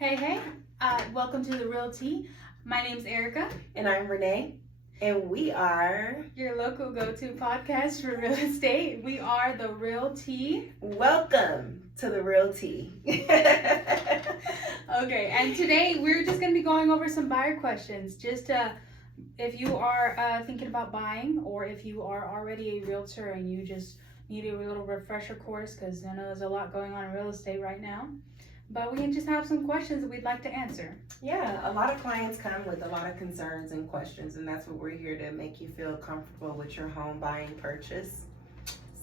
Hey, welcome to The Real Tea. My name's Erica. And I'm Renee. And we are your local go-to podcast for real estate. We are The Real Tea. Welcome to The Real Tea. Okay, and today we're just going to be going over some buyer questions. Just if you are thinking about buying, or if you are already a realtor and you just need a little refresher course, because I know there's a lot going on in real estate right now. But we can just have some questions that we'd like to answer. Yeah, a lot of clients come with a lot of concerns and questions, and that's what we're here to make you feel comfortable with your home buying purchase.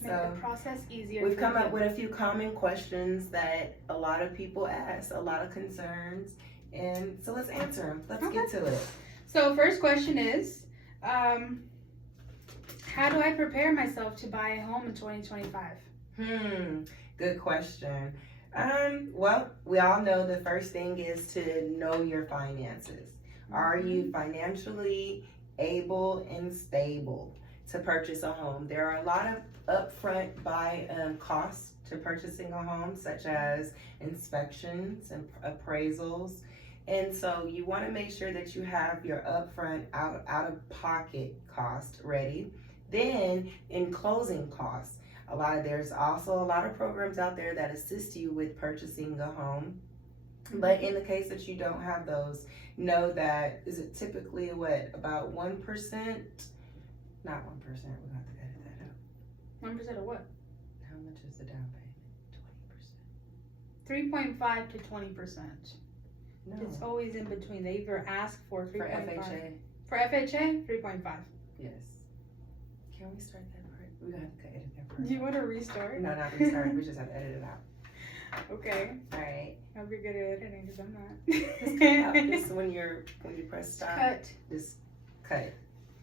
Make the process easier. We've come up with a few common questions that a lot of people ask, a lot of concerns, and so let's answer them. Let's get to it. So first question is, how do I prepare myself to buy a home in 2025? Good question. Well, we all know the first thing is to know your finances. Are you financially able and stable to purchase a home? There are a lot of upfront costs to purchasing a home, such as inspections and appraisals. And so you want to make sure that you have your upfront out-of-pocket cost ready. Then in closing costs, there's also a lot of programs out there that assist you with purchasing a home. But in the case that you don't have those, know that is it typically about 1%? Not 1%. We're gonna have to edit that out. 1% of what? How much is the down payment? 3.5 to 20%. No. It's always in between. They either ask for 3.5. For FHA. For FHA, 3.5. Yes. Can we start that part? We're gonna have to edit that part. Do you want to restart? No, not restart. We just have to edit it out. Okay. All right. I'll be good at editing because I'm not. Just cut it out. Just when you press stop. Cut. Just cut it.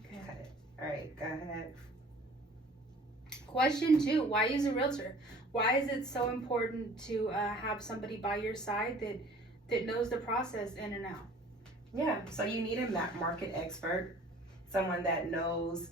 Okay. Cut it. All right. Go ahead. Question 2: why use a realtor? Why is it so important to have somebody by your side that knows the process in and out? Yeah. So you need a market expert, someone that knows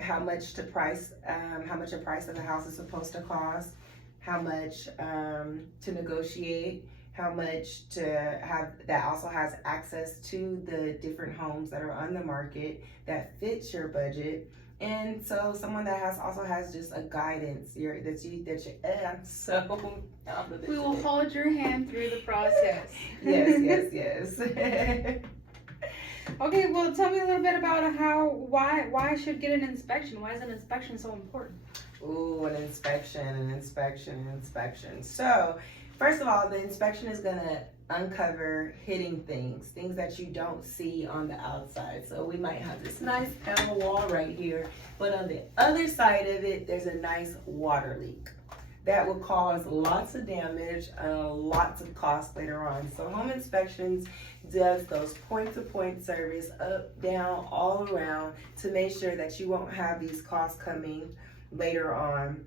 how much a price of the house is supposed to cost, how much to negotiate, how much to have, that also has access to the different homes that are on the market that fits your budget. And so someone that also has just a guidance we will hold your hand through the process. Yes. Okay, well, tell me a little bit about why I should get an inspection. Why is an inspection so important? Ooh, an inspection. So, first of all, the inspection is going to uncover hidden things that you don't see on the outside. So we might have this nice panel wall right here, but on the other side of it, there's a nice water leak that will cause lots of damage, lots of cost later on. So home inspections does those point-to-point service, up, down, all around, to make sure that you won't have these costs coming later on.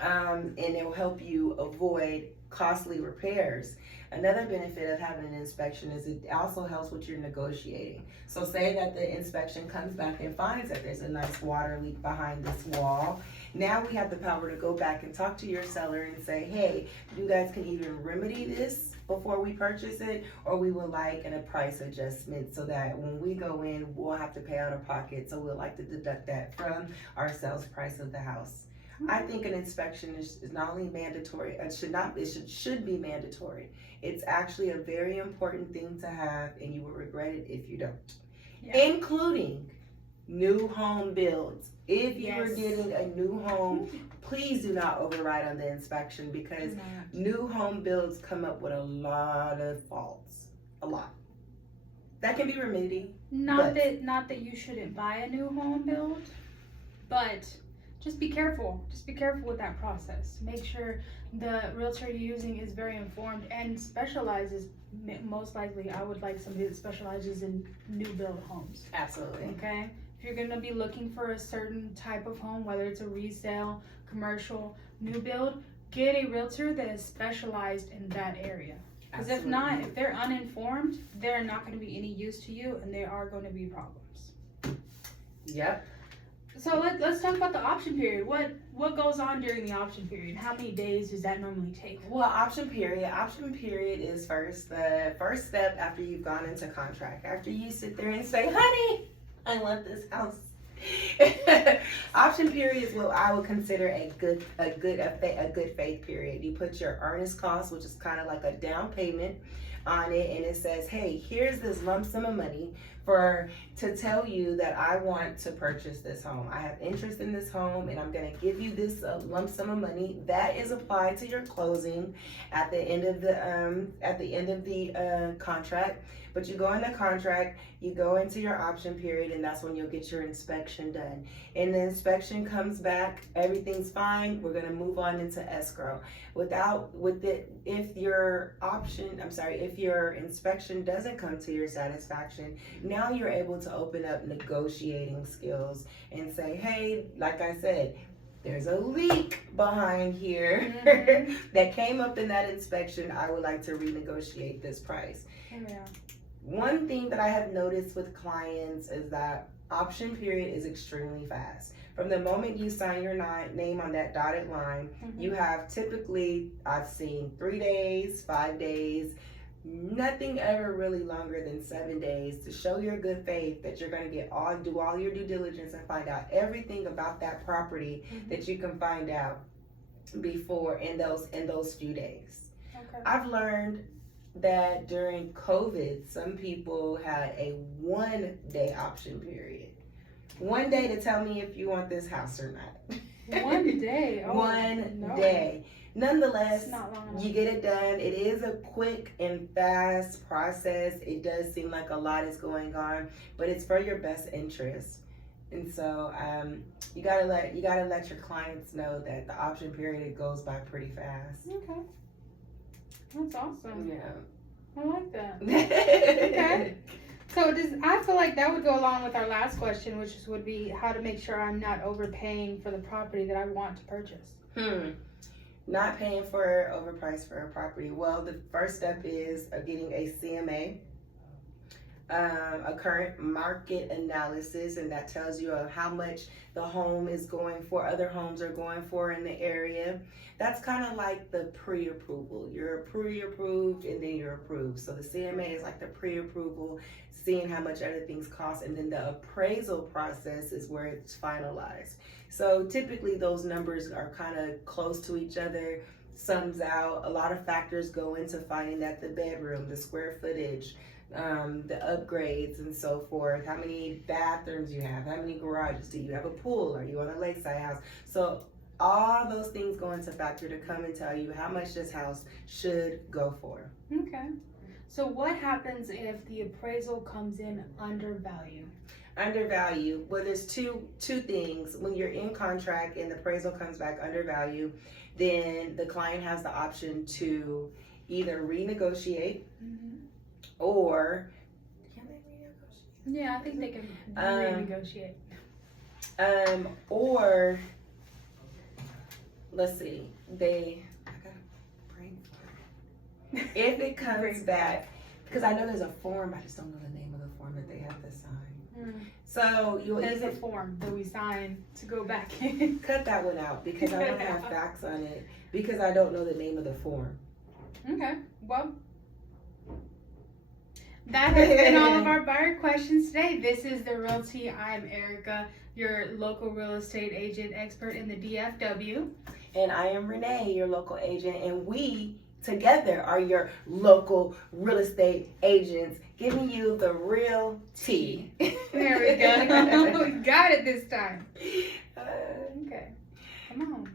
And it will help you avoid costly repairs. Another benefit of having an inspection is it also helps with your negotiating. So say that the inspection comes back and finds that there's a nice water leak behind this wall. Now we have the power to go back and talk to your seller and say, hey, you guys can either remedy this before we purchase it, or we would like a price adjustment so that when we go in, we'll have to pay out of pocket. So we'd like to deduct that from our sales price of the house. I think an inspection is not only mandatory, it should be mandatory. It's actually a very important thing to have, and you will regret it if you don't. Yeah. Including new home builds. If you are getting a new home, please do not override on the inspection, because new home builds come up with a lot of faults. A lot. That can be remedied. Not that you shouldn't buy a new home build, but just be careful. Just be careful with that process. Make sure the realtor you're using is very informed and specializes. Most likely, I would like somebody that specializes in new build homes. Absolutely. Okay? If you're going to be looking for a certain type of home, whether it's a resale, commercial, new build, get a realtor that is specialized in that area. Because if not, if they're uninformed, they're not going to be any use to you, and there are going to be problems. Yep. So let's talk about the option period. What goes on during the option period? How many days does that normally take? Well, option period is the first step after you've gone into contract. After you sit there and say, honey, I want this house. Option period is what I would consider a good faith period. You put your earnest cost, which is kind of like a down payment on it, and it says, hey, here's this lump sum of money to tell you that I want to purchase this home. I have interest in this home, and I'm going to give you this lump sum of money that is applied to your closing at the end of the contract. But you go in the contract, you go into your option period, and that's when you'll get your inspection done. And the inspection comes back, everything's fine, we're gonna move on into escrow. If your inspection doesn't come to your satisfaction, now you're able to open up negotiating skills and say, hey, like I said, there's a leak behind here that came up in that inspection. I would like to renegotiate this price. Yeah. One thing that I have noticed with clients is that option period is extremely fast. From the moment you sign your name on that dotted line, you have typically, I've seen 3 days, 5 days, nothing ever really longer than 7 days to show your good faith that you're going to do all your due diligence and find out everything about that property that you can find out before in those few days. Okay. I've learned that during COVID, some people had a 1 day option period. 1 day to tell me if you want this house or not. 1 day? Oh, One no. day. Nonetheless, It's not long enough. you get it done. It is a quick and fast process. It does seem like a lot is going on, but it's for your best interest. And so you gotta let your clients know that the option period goes by pretty fast. Okay. That's awesome. Yeah. I like that. Okay. So I feel like that would go along with our last question, which would be how to make sure I'm not overpaying for the property that I want to purchase. Not paying for overpriced for a property. Well, the first step is getting a CMA, a current market analysis, and that tells you how much the home is going for, other homes are going for in the area. That's kind of like the pre-approval. You're pre-approved and then you're approved. So the CMA is like the pre-approval, seeing how much other things cost, and then the appraisal process is where it's finalized. So typically those numbers are kind of close to each other, sums out. A lot of factors go into finding that the bedroom, the square footage, the upgrades and so forth, how many bathrooms you have, how many garages, do you have a pool, are you on a lakeside house? So all those things go into factor to come and tell you how much this house should go for. Okay. So what happens if the appraisal comes in undervalued? Undervalued, well, there's two things. When you're in contract and the appraisal comes back undervalued, then the client has the option to either renegotiate or can they renegotiate? Yeah, I think they can renegotiate. Or let's see, I gotta brain fart. If it comes back, because I know there's a form, I just don't know the name of the form that they have to sign. So There's a form that we sign to go back. Cut that one out because I don't have facts on it because I don't know the name of the form. Okay, well, that has been all of our buyer questions today. This is The Realty. I'm Erica, your local real estate agent expert in the DFW. And I am Renee, your local agent, and we together are your local real estate agents, giving you the real tea. There we go. We got it this time. Okay, come on.